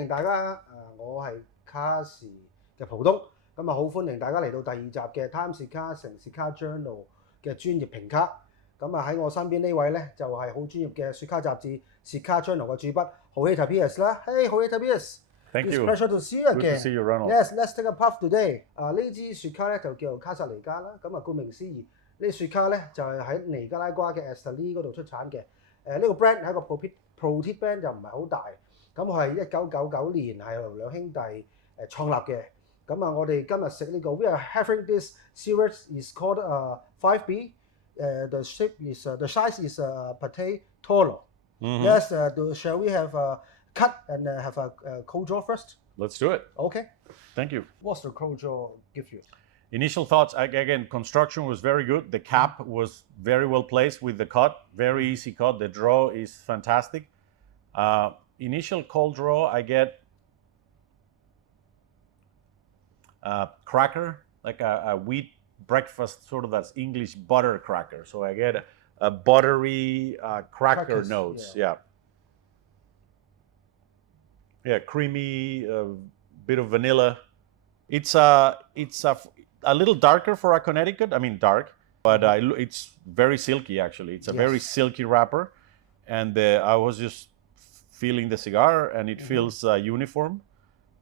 迎大家我係卡士嘅浦東，咁好歡迎大家嚟到第2集嘅 timecigar 城市 Cigar Journal 嘅專業評卡。咁喺我身邊呢位咧就係好專業嘅雪茄雜誌 Cigar Journal 嘅主筆Jorge Tapies 啦。Hey Jorge Tapies， Thank you. It's a pleasure to see you again. Good to see you, Ronald. Yes, let's take a puff today. 呢支雪茄咧就叫做卡薩尼加啦。咁顧名思義，呢雪茄咧就係喺尼加拉瓜嘅 Esteli 嗰度出產嘅。呢個 brand 係一個 Petit brand 就唔係好大。咁我係1999年係由兩兄弟創立嘅。咁我哋今日食呢個 We are having this series is called 5B. The shape is the size is Petit Toro. Yes. Shall we have a cut and have a cold draw first? Let's do it. Okay. Thank you. What's the cold draw give you? Initial thoughts, again, construction was very good. The cap was very well placed with the cut, very easy cut. The draw is fantastic. Initial cold draw, I get cracker, like a wheat breakfast, sort of that's English butter cracker. So I get a buttery cracker notes. Yeah, creamy, bit of vanilla. It's a little darker for a Connecticut. I mean dark, but it's very silky actually. It's a very silky wrapper, and I was just feeling the cigar, and it feels uniform.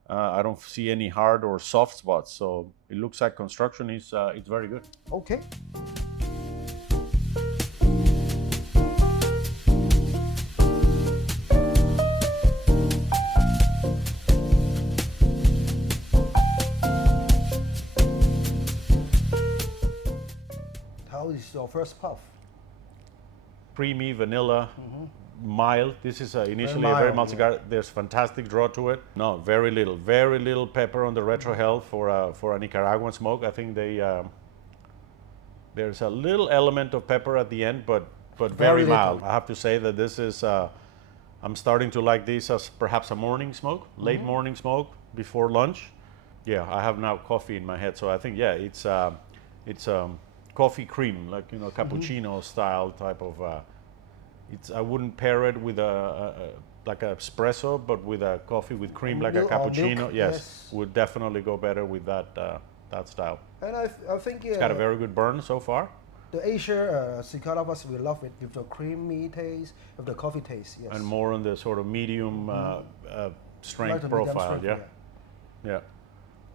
I don't see any hard or soft spots, so it looks like construction is it's very good. Okay. How is your first puff? Creamy, vanilla, mild. This is initially a very mild cigar. There's fantastic draw to it. No, very little pepper on the retrohale for a Nicaraguan smoke. I think there's a little element of pepper at the end, but very mild. I have to say that this is I'm starting to like this as perhaps a morning smoke, late morning smoke before lunch. Yeah, I have now coffee in my head, so I think it's coffee cream, like cappuccino style type of. I wouldn't pair it with like an espresso, but with a coffee with cream, like a cappuccino. Yes, would definitely go better with that style. And I think it's got a very good burn so far. The Asia cigar lovers will love it with the creamy taste, with the coffee taste. Yes. And more on the sort of medium strength profile. Yeah.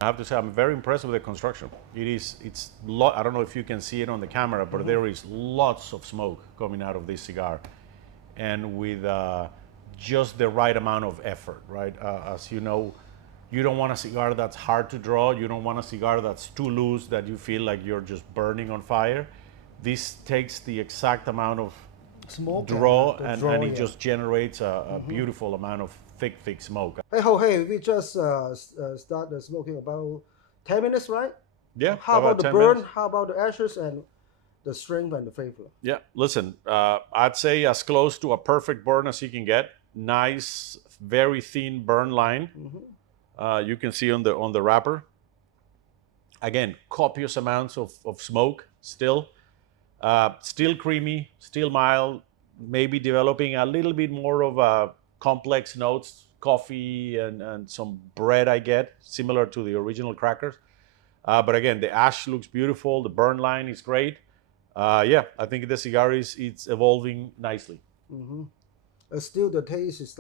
I have to say I'm very impressed with the construction. I don't know if you can see it on the camera, but there is lots of smoke coming out of this cigar, and with just the right amount of effort, right? As you know, you don't want a cigar that's hard to draw. You don't want a cigar that's too loose that you feel like you're just burning on fire. This takes the exact amount of smoke draw, and it just generates a beautiful amount of thick smoke. Hey, we just started smoking about 10 minutes, right? Yeah. How about the burn? Minutes? How about the ashes and the strength and the flavor? Yeah, listen, I'd say as close to a perfect burn as you can get. Nice, very thin burn line. You can see on the wrapper. Again, copious amounts of smoke still. Still creamy, still mild, maybe developing a little bit more of a complex notes, coffee and some bread I get, similar to the original crackers. But again, the ash looks beautiful. The burn line is great. I think the cigar it's evolving nicely. Still, the taste is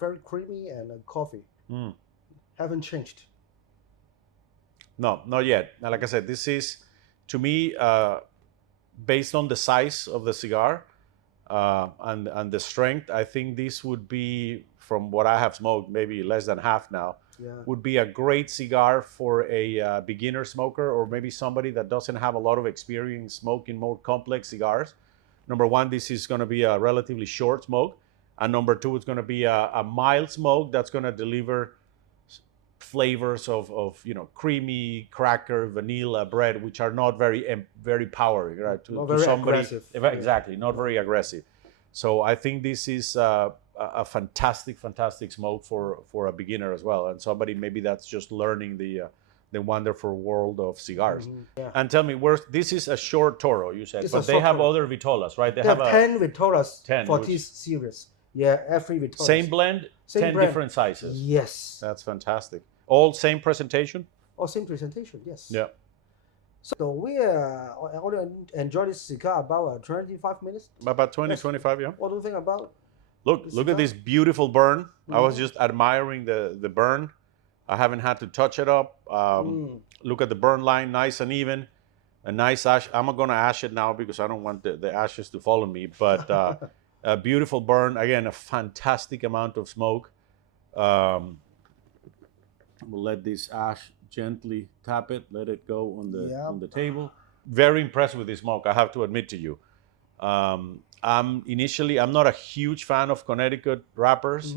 very creamy and coffee. Haven't changed. No, not yet. Now, like I said, this is, to me, based on the size of the cigar and the strength, I think this would be, from what I have smoked, maybe less than half now, would be a great cigar for a beginner smoker, or maybe somebody that doesn't have a lot of experience smoking more complex cigars. Number one, this is going to be a relatively short smoke. And number two, it's going to be a mild smoke that's going to deliver flavors of creamy, cracker, vanilla, bread, which are not very powering, right? To somebody, aggressive. Exactly, not very aggressive. So I think this is a fantastic smoke for a beginner as well, and somebody maybe that's just learning the wonderful world of cigars. And tell me, this is a short Toro, you said, but they have other Vitolas, right? They have 10 Vitolas 10, for this series. Yeah, every return. Same blend, Same 10 brand. different sizes. Yes. That's fantastic. All same presentation? Or same presentation, yes. Yeah. So we only enjoy this cigar about 25 minutes. About 20, Yes. 25, yeah. What do you think about? Look at this beautiful burn. I was just admiring the burn. I haven't had to touch it up. Look at the burn line, nice and even. A nice ash. I'm not going to ash it now because I don't want the ashes to follow me. But a beautiful burn. Again, a fantastic amount of smoke. We'll let this ash gently tap it. Let it go on the table. Very impressed with this smoke, I have to admit to you. I'm not a huge fan of Connecticut wrappers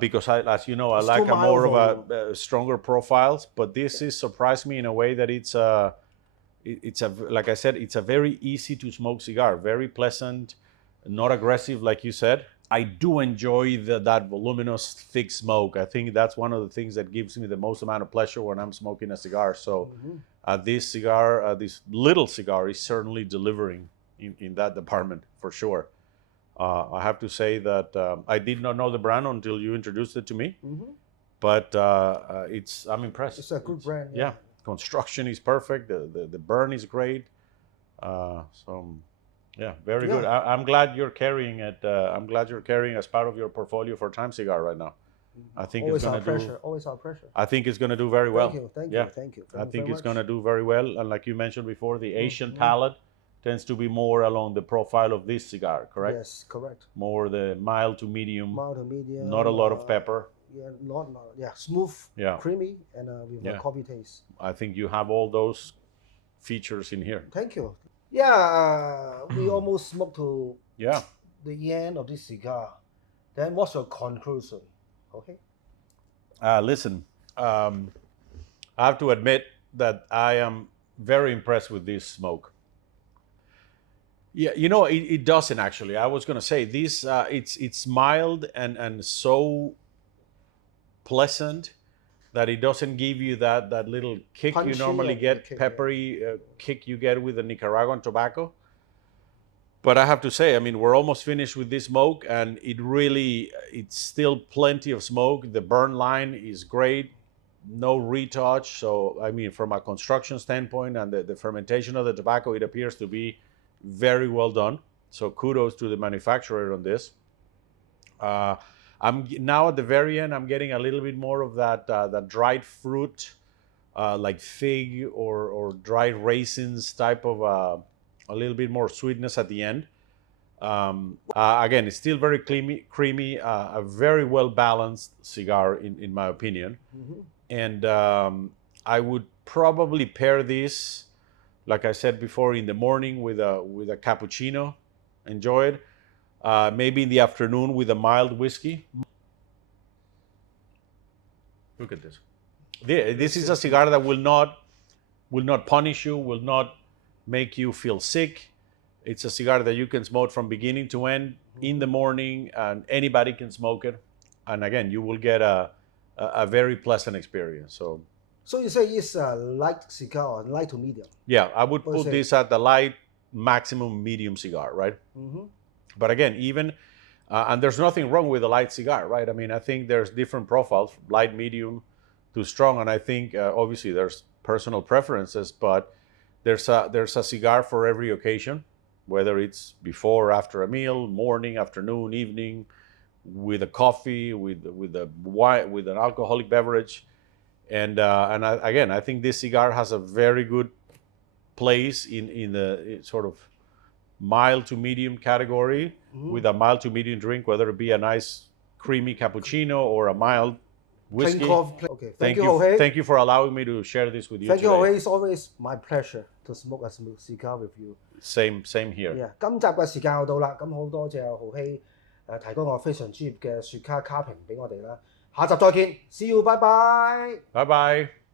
because as you know, I like a more of a stronger profiles. But this is surprised me in a way that it's like I said, it's a very easy to smoke cigar, very pleasant, not aggressive, like you said. I do enjoy that voluminous, thick smoke. I think that's one of the things that gives me the most amount of pleasure when I'm smoking a cigar. So this little cigar is certainly delivering in that department for sure. I have to say that I did not know the brand until you introduced it to me, but I'm impressed. It's a good brand. Yeah, construction is perfect. The burn is great. Yeah, very good. I'm glad you're carrying it. I'm glad you're carrying as part of your portfolio for Time Cigar right now. I think always it's going to do. Always our pleasure. I think it's going to do very well. Thank you. I think it's going to do very well. And like you mentioned before, the Asian palate tends to be more along the profile of this cigar, correct? Yes, correct. More the mild to medium. Mild to medium. Not a lot of pepper. Yeah, smooth, creamy, and with a coffee taste. I think you have all those features in here. Thank you. Yeah, we almost smoked to the end of this cigar. Then what's your conclusion? Okay. Listen, I have to admit that I am very impressed with this smoke. Yeah, you know, it doesn't actually. I was going to say this, it's mild and so pleasant that it doesn't give you that little kick Punchy you normally get, kick, peppery kick you get with the Nicaraguan tobacco. But I have to say, I mean, we're almost finished with this smoke, and it's still plenty of smoke. The burn line is great, no retouch. So, I mean, from a construction standpoint and the fermentation of the tobacco, it appears to be very well done. So kudos to the manufacturer on this. I'm now at the very end, I'm getting a little bit more of that dried fruit, like fig or dried raisins type of a little bit more sweetness at the end. Again, it's still very creamy, a very well balanced cigar in my opinion. And I would probably pair this, like I said before, in the morning with a cappuccino. Enjoy it. Maybe in the afternoon with a mild whiskey. Look at this. This is a cigar that will not punish you, will not make you feel sick. It's a cigar that you can smoke from beginning to end in the morning, and anybody can smoke it. And again, you will get a very pleasant experience. So you say it's a light cigar, light to medium? Yeah, I would put this at the light, maximum medium cigar, right? But again, even, and there's nothing wrong with a light cigar, right? I mean, I think there's different profiles, light, medium to strong. And I think obviously there's personal preferences, but there's a cigar for every occasion, whether it's before or after a meal, morning, afternoon, evening, with a coffee, with a wine, with an alcoholic beverage. And again, I think this cigar has a very good place in the sort of mild to medium category with a mild to medium drink, whether it be a nice creamy cappuccino or a mild whiskey. Okay. Thank you, Jorge. Thank you for allowing me to share this with you. Thank you, Jorge. It's always my pleasure to smoke a cigar with you. Same here. Yeah. 今集嘅時間又到啦，咁好多謝浩希提供個非常專業嘅雪茄卡評俾我哋啦。下集再見，See you，拜拜。拜拜。